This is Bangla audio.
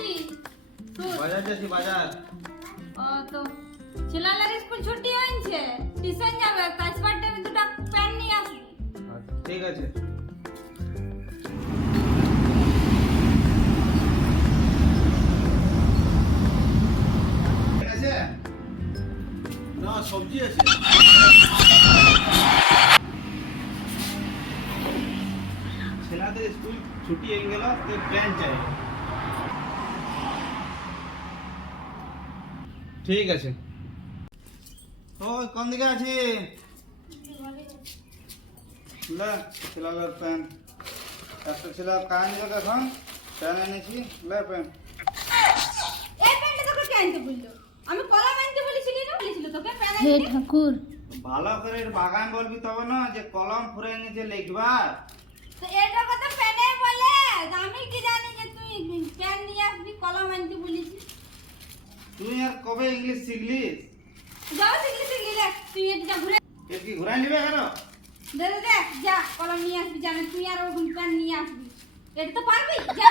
যাচ্ছি তুই বাজার যাচ্ছি বাজার ও তো ছেলেলার স্কুল ছুটি হয়েছে টিউশন যাবে কাজ পারতে আমি দুটো প্যান্ট নিয়ে আসবি আচ্ছা, ঠিক আছে ঠিক আছে না সবজি আছে ছেলেদের স্কুল ছুটি হয়ে গেল তো প্যান্ট চাই ঠিক আছে। ও কোন দিকে আছে লে ছেলেদের প্যান্ট একটা ছেলে কান যাবে এখন। প্যান্ট এনেছি লে প্যান্ট এই প্যান্টটা তোকে কে আনতে বলল? আমি কলম আনতে বলেছিলি না? বলেছিল তোকে প্যান্ট হে ঠাকুর। ভালো করে বাগান বলবি তবে না যে কলম ফুরে এনেছে লিখবার তো এটা কথা প্যানে বলে আমি কি জানি যে তুই প্যান্ট নিয়ে আসবি কলম আনতে বলেছিস তুই আর কবে ইংলিশ শিখলি? যাও শিখলি শিখলি দেখ তুই এটা ঘুরে এর কি ঘুরাই নিবে কেন দে দে দে যা কলম নিয়ে আসবি জানে তুই আর ওই প্যান্ট নিয়ে আসবি। এটা তো পারবি? যা।